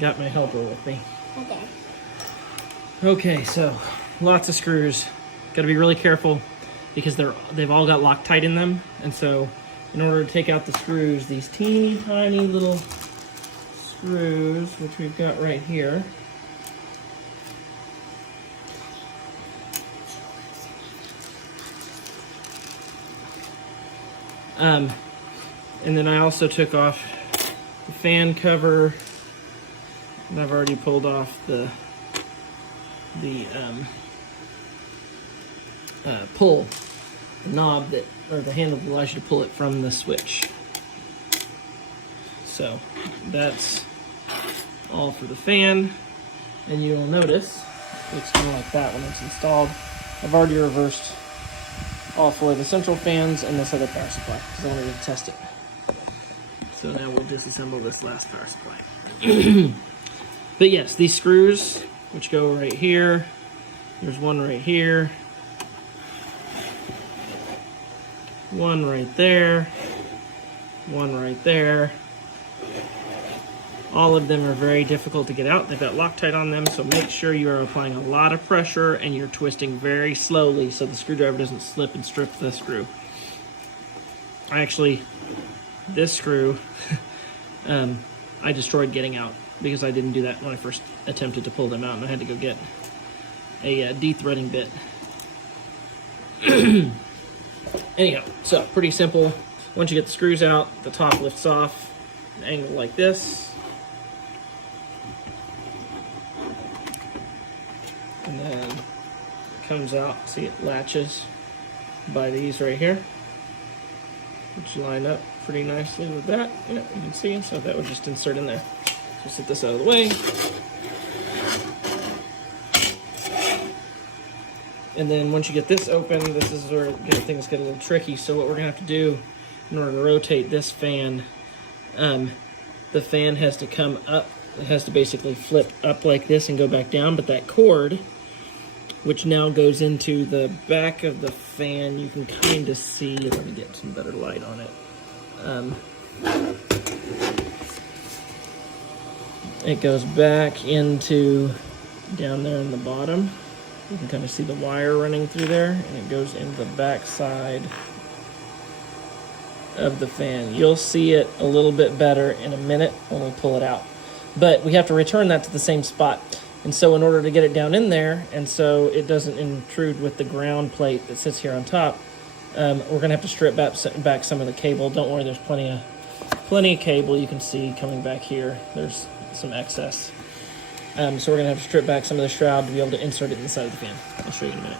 got my helper with me. Okay. Okay, so lots of screws. Got to be really careful because they've all got Loctite in them, and so in order to take out the screws, these teeny tiny little screws, which we've got right here. And then I also took off the fan cover, and I've already pulled off the pull, the knob that, or the handle that allows you to pull it from the switch. So that's all for the fan, and you'll notice it looks kind of like that when it's installed. I've already reversed all four of the central fans and this other power supply because I wanted to test it. So now we'll disassemble this last power supply. But yes, these screws, which go right here, there's one right here, one right there, one right there. All of them are very difficult to get out. They've got Loctite on them, so make sure you are applying a lot of pressure and you're twisting very slowly so the screwdriver doesn't slip and strip the screw. This screw, I destroyed getting out because I didn't do that when I first attempted to pull them out, and I had to go get a de-threading bit. Anyhow, so pretty simple. Once you get the screws out, the top lifts off an angle like this. And then it comes out, see it latches by these right here, which line up pretty nicely with that. Yeah, you can see, so that would just insert in there. So set this out of the way. And then once you get this open, this is where things get a little tricky. So what we're gonna have to do in order to rotate this fan, the fan has to come up. It has to basically flip up like this and go back down, but that cord, which now goes into the back of the fan, you can kind of see. Let me get some better light on it. It goes back into down there in the bottom. You can kind of see the wire running through there, and it goes into the back side of the fan. You'll see it a little bit better in a minute when we pull it out. But we have to return that to the same spot. And so in order to get it down in there, and so it doesn't intrude with the ground plate that sits here on top, we're going to have to strip back some of the cable. Don't worry, there's plenty of cable you can see coming back here. There's some excess. So we're going to have to strip back some of the shroud to be able to insert it inside of the fan. I'll show you in a minute.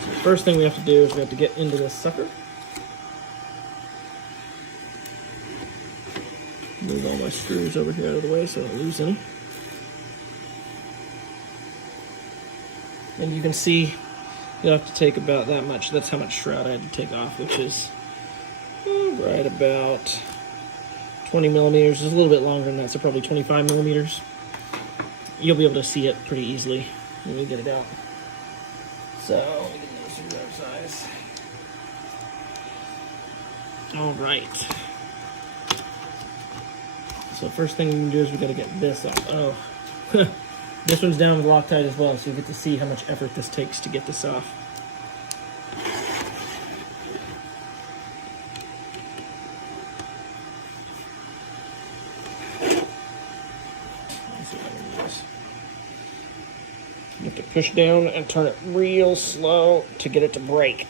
So the first thing we have to do is we have to get into this sucker. Move all my screws over here out of the way so I don't lose any. And you can see you'll have to take about that much. That's how much shroud I had to take off, which is right about 20 millimeters. It's a little bit longer than that, so probably 25 millimeters. You'll be able to see it pretty easily when we get it out. So, let me get those screwdriver size. All right. So first thing we can do is we got to get this off. Oh, this one's down with Loctite as well, so you get to see how much effort this takes to get this off. You have to push down and turn it real slow to get it to break.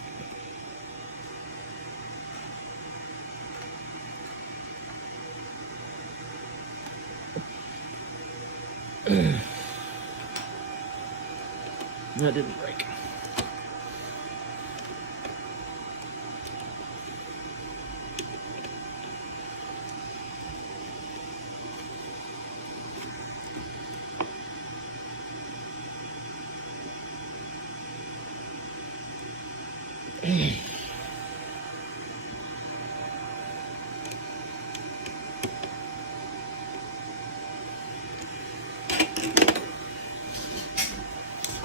That didn't break.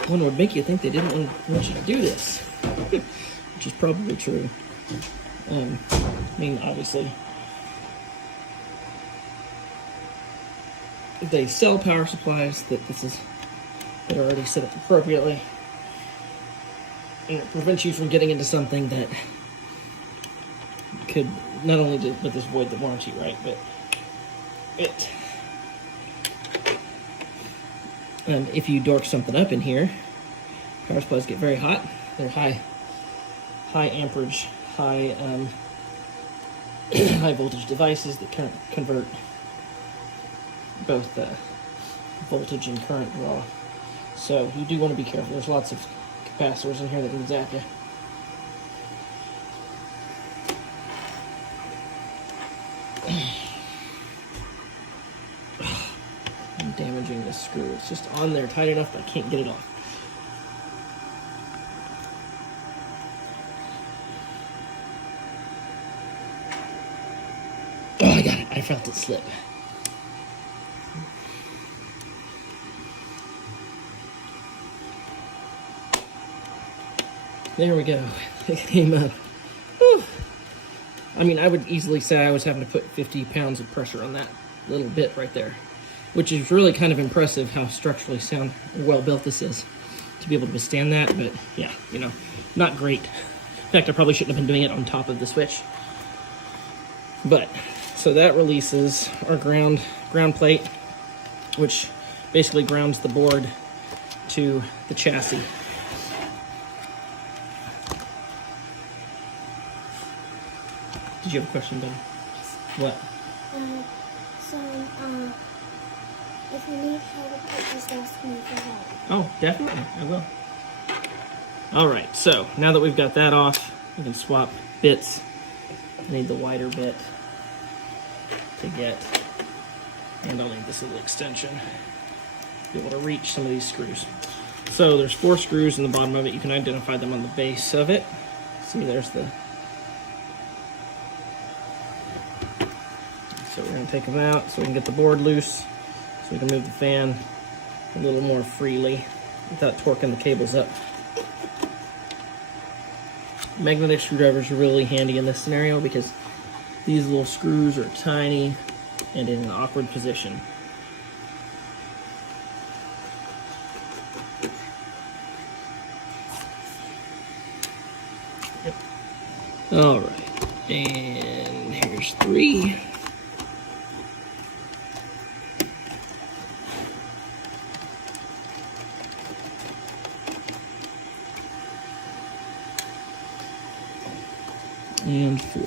One would make you think they didn't want you to do this, which is probably true. I mean, obviously, they sell power supplies that are already set up appropriately, and it prevents you from getting into something that could not only but this void the warranty, right? But if you dork something up in here, power supplies get very hot. They're high amperage, high high voltage devices that can convert both voltage and current draw. So you do want to be careful. There's lots of capacitors in here that can zap you. I'm damaging this screw. It's just on there tight enough that I can't get it off. Oh, I got it. I felt it slip. There we go. It came up. Whew. I mean, I would easily say I was having to put 50 pounds of pressure on that little bit right there, which is really kind of impressive how structurally sound or well built this is to be able to withstand that. But yeah, you know, not great. In fact, I probably shouldn't have been doing it on top of the switch. But so that releases our ground plate, which basically grounds the board to the chassis. Did you have a question, Ben? Yes. What? If you need help, just ask me for help. Oh, definitely, I will. All right, so now that we've got that off, we can swap bits. I need the wider bit to get, and I'll need this little extension to be able to reach some of these screws. So there's 4 screws in the bottom of it. You can identify them on the base of it. See, there's the. So we're going to take them out so we can get the board loose, so we can move the fan a little more freely without torquing the cables up. Magnetic screwdrivers are really handy in this scenario because these little screws are tiny and in an awkward position. Yep. All right, and here's 3. And 4.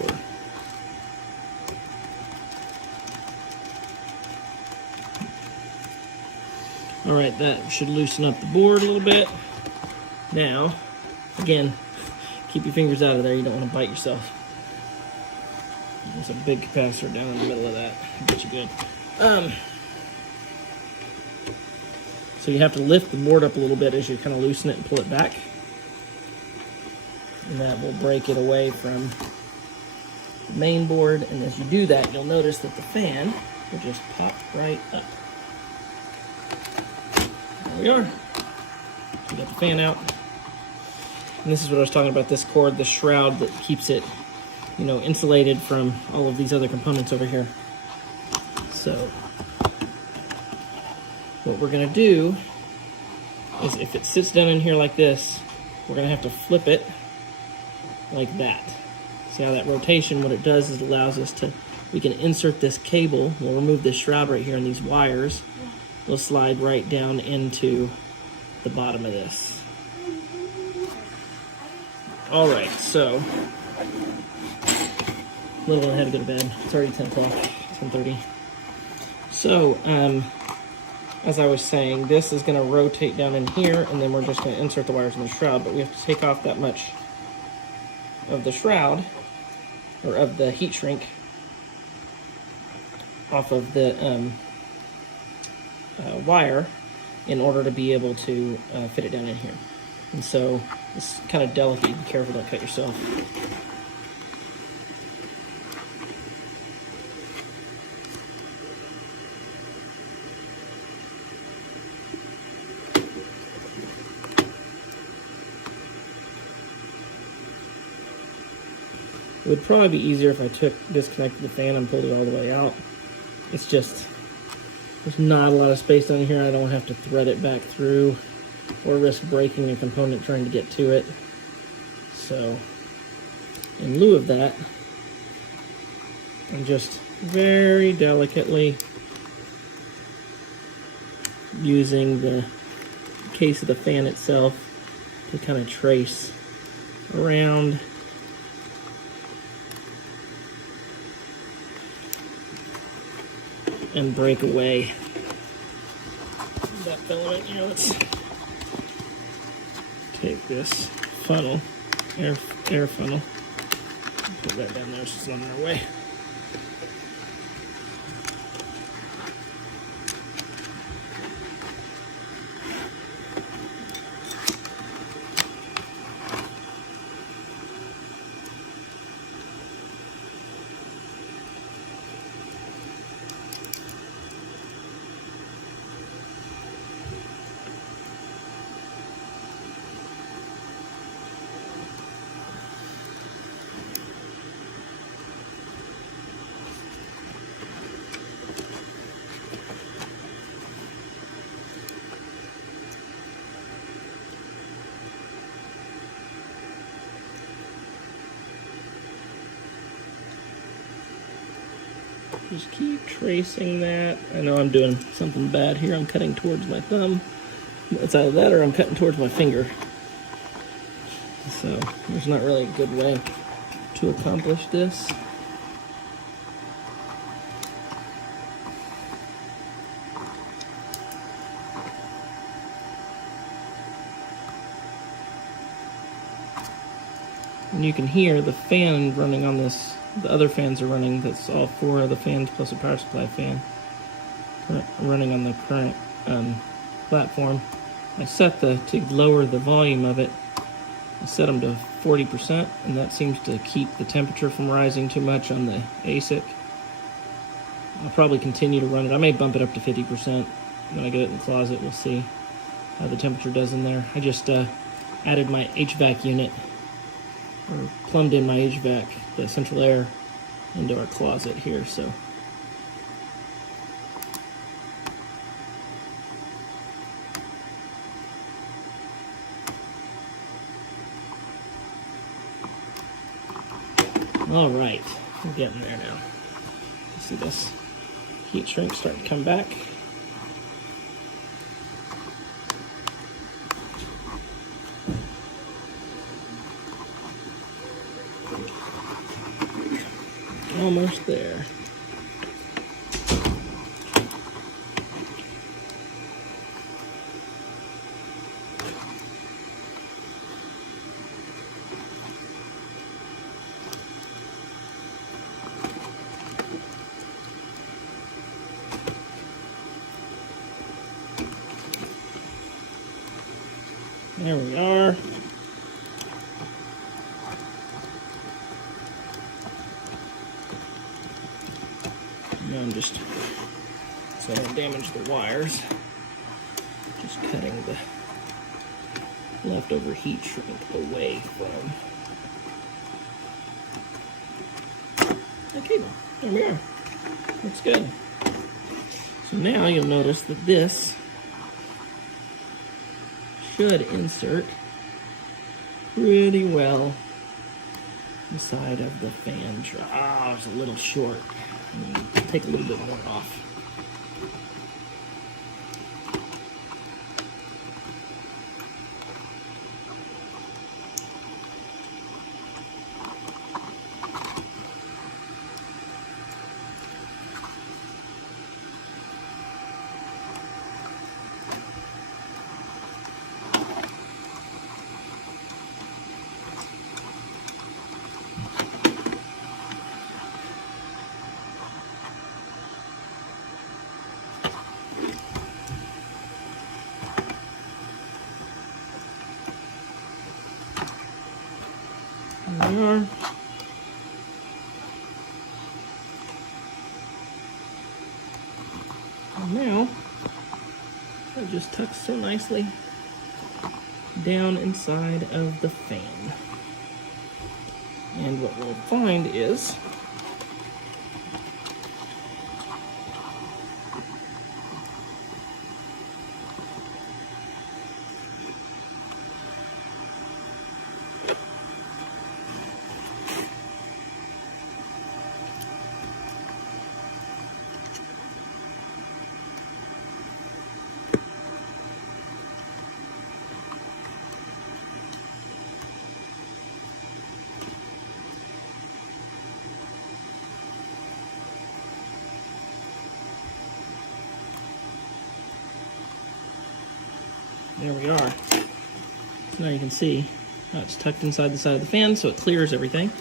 All right, that should loosen up the board a little bit. Now, again, keep your fingers out of there. You don't want to bite yourself. There's a big capacitor down in the middle of that. Get you good. So you have to lift the board up a little bit as you kind of loosen it and pull it back. And that will break it away from the main board. And as you do that, you'll notice that the fan will just pop right up. There we are. We got the fan out. And this is what I was talking about, this cord, the shroud that keeps it, you know, insulated from all of these other components over here. So what we're gonna do is, if it sits down in here like this, we're gonna have to flip it like that. See how that rotation, what it does is it allows us to, we can insert this cable, we'll remove this shroud right here and these wires will slide right down into the bottom of this. All right, so, little one had to go to bed. It's already 10 o'clock, 10:30. So, as I was saying, this is gonna rotate down in here and then we're just gonna insert the wires in the shroud, but we have to take off that much of the shroud, or of the heat shrink, off of the wire in order to be able to fit it down in here. And so it's kind of delicate. Be careful, don't cut yourself. It would probably be easier if I disconnected the fan and pulled it all the way out. It's just, there's not a lot of space down here. I don't have to thread it back through or risk breaking a component trying to get to it. So, in lieu of that, I'm just very delicately using the case of the fan itself to kind of trace around and break away that filament. Here, let's take this funnel, air funnel, put that down there so it's not in our way. Just keep tracing that. I know I'm doing something bad here. I'm cutting towards my thumb. It's either that or I'm cutting towards my finger. So there's not really a good way to accomplish this. And you can hear the fan running on this. The other fans are running. That's all 4 of the fans plus a power supply fan running on the current platform. I set to lower the volume of it. I set them to 40%, and that seems to keep the temperature from rising too much on the ASIC. I'll probably continue to run it. I may bump it up to 50% when I get it in the closet. We'll see how the temperature does in there. I just added my HVAC unit, or plumbed in my HVAC, the central air, into our closet here, so. All right, we're getting there now. You see this heat shrink start to come back. Almost there. There we are. Now I'm just, so I don't damage the wires, just cutting the leftover heat shrink away from the cable. There we are. Looks good. So now you'll notice that this should insert pretty well inside of the fan drive. Ah, it's a little short. Take a little bit more off. There we are. And now, it just tucks so nicely down inside of the fan. And what we'll find is there we are. So now you can see how it's tucked inside the side of the fan, so it clears everything.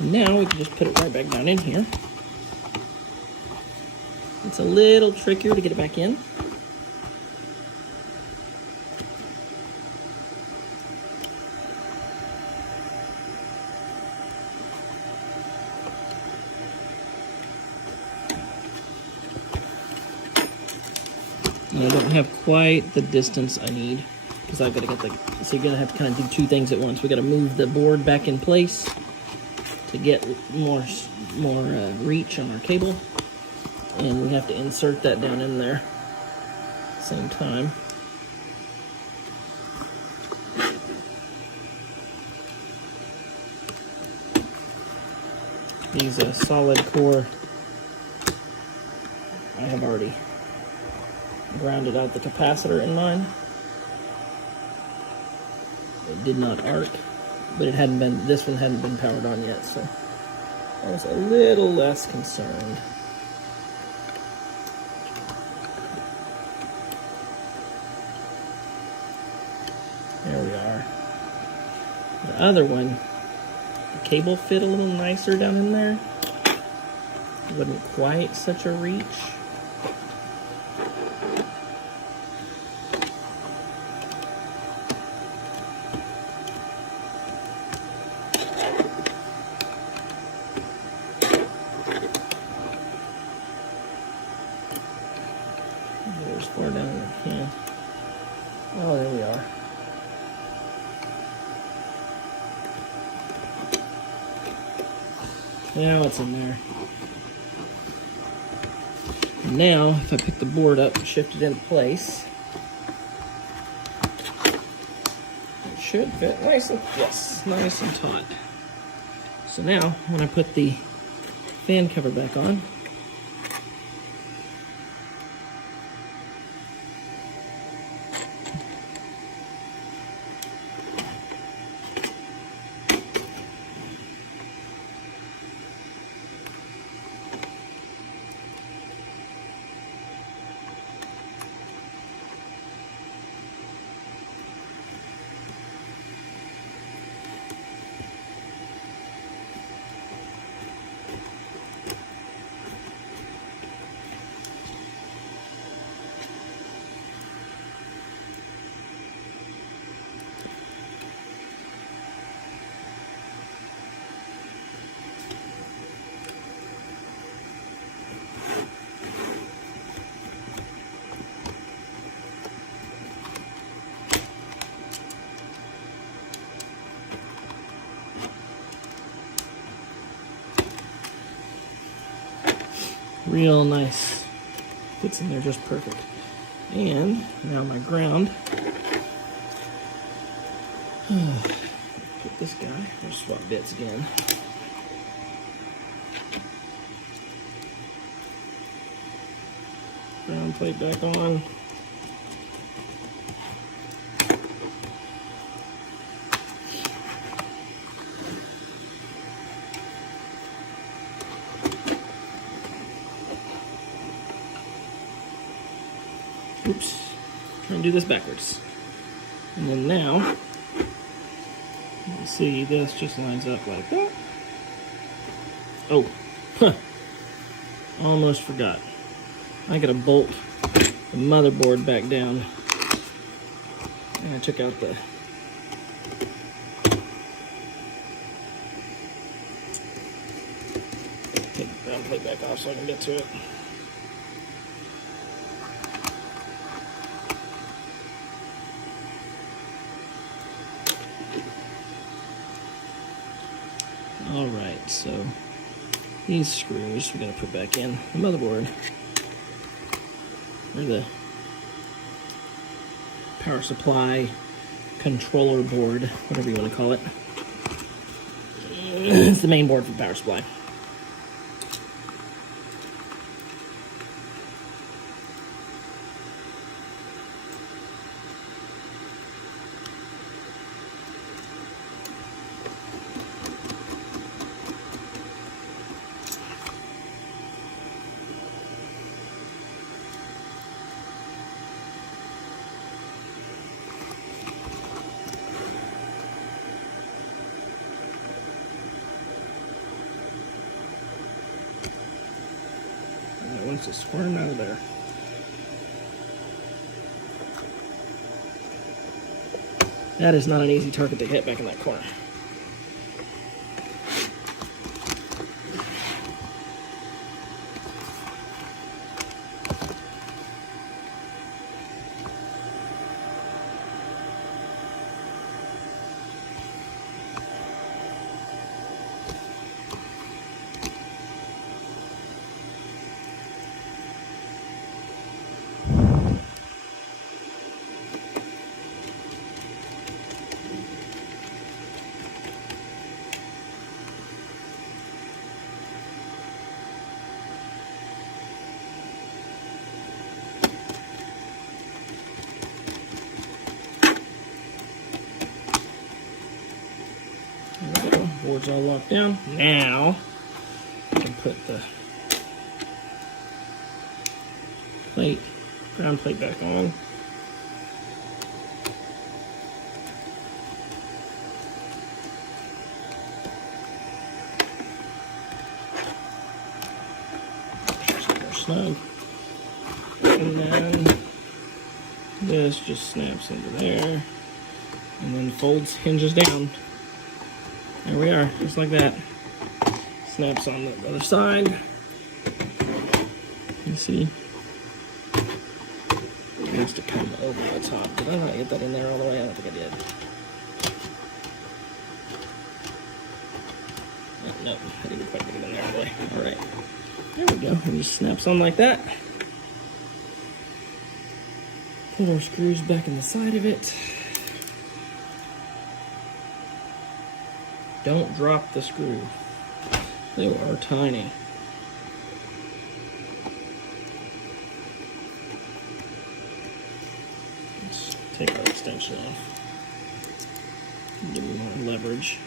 And now we can just put it right back down in here. It's a little trickier to get it back in. And I don't have quite the distance I need because I've got to get the, so you're going to have to kind of do two things at once. We got to move the board back in place to get more reach on our cable. And we have to insert that down in there at the same time. These solid core, I have already grounded out the capacitor in mine. It did not arc, but it hadn't been, this one hadn't been powered on yet, so I was a little less concerned. There we are. The other one, the cable fit a little nicer down in there. It wasn't quite such a reach. Get as far down as I can. Oh, there we are. Now it's in there. And now, if I pick the board up and shift it into place, it should fit nice and, yes, nice and taut. So now, when I put the fan cover back on, real nice. Fits in there just perfect. And now my ground. Put this guy, we'll swap bits again. Ground plate back on. Oops, trying to do this backwards. And then now, you can see this just lines up like that. Oh, huh. Almost forgot. I gotta bolt the motherboard back down. And I took out the take the ground plate back off so I can get to it. So these screws we gotta put back in the motherboard, or the power supply controller board, whatever you want to call it. It's the main board for the power supply. And it wants to squirm out of there. That is not an easy target to hit back in that corner. There we go. Board's all locked down. Now I can put the ground plate back on. More snug. And then this just snaps into there and then folds, hinges down. There we are, just like that. Snaps on the other side. You see? It needs to come over the top. Did I not get that in there all the way? I don't think I did. No, I didn't quite get it in there all the way. Alright. There we go. It just snaps on like that. Put our screws back in the side of it. Don't drop the screw. They are tiny. Let's take our extension off. Give me more leverage.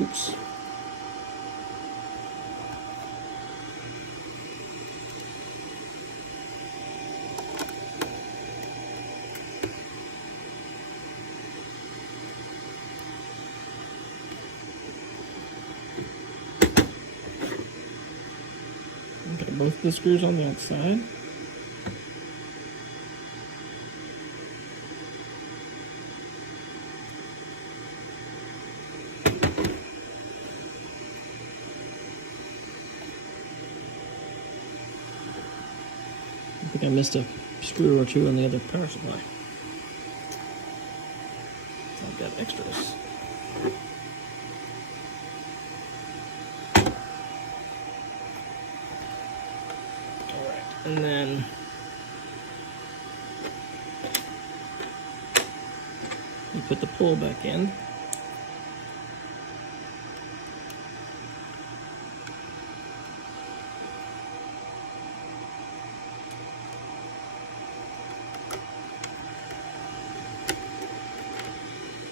Oops. Okay, both the screws on the outside. I think I missed a screw or two on the other power supply. I've got extras. Alright, and then you put the pull back in.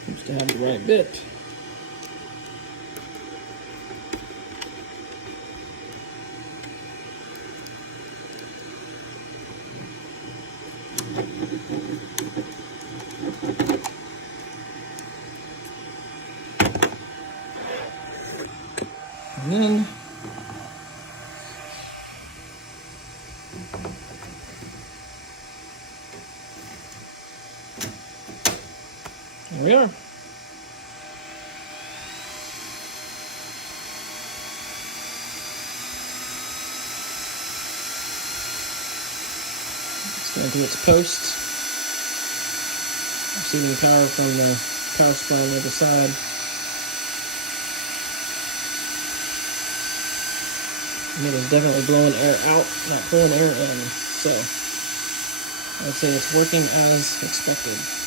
Seems to have the right bit. And then there we are. It's going to do its post. Receiving power from the power supply on the other side. And it is definitely blowing air out, not pulling air in. So I'd say it's working as expected.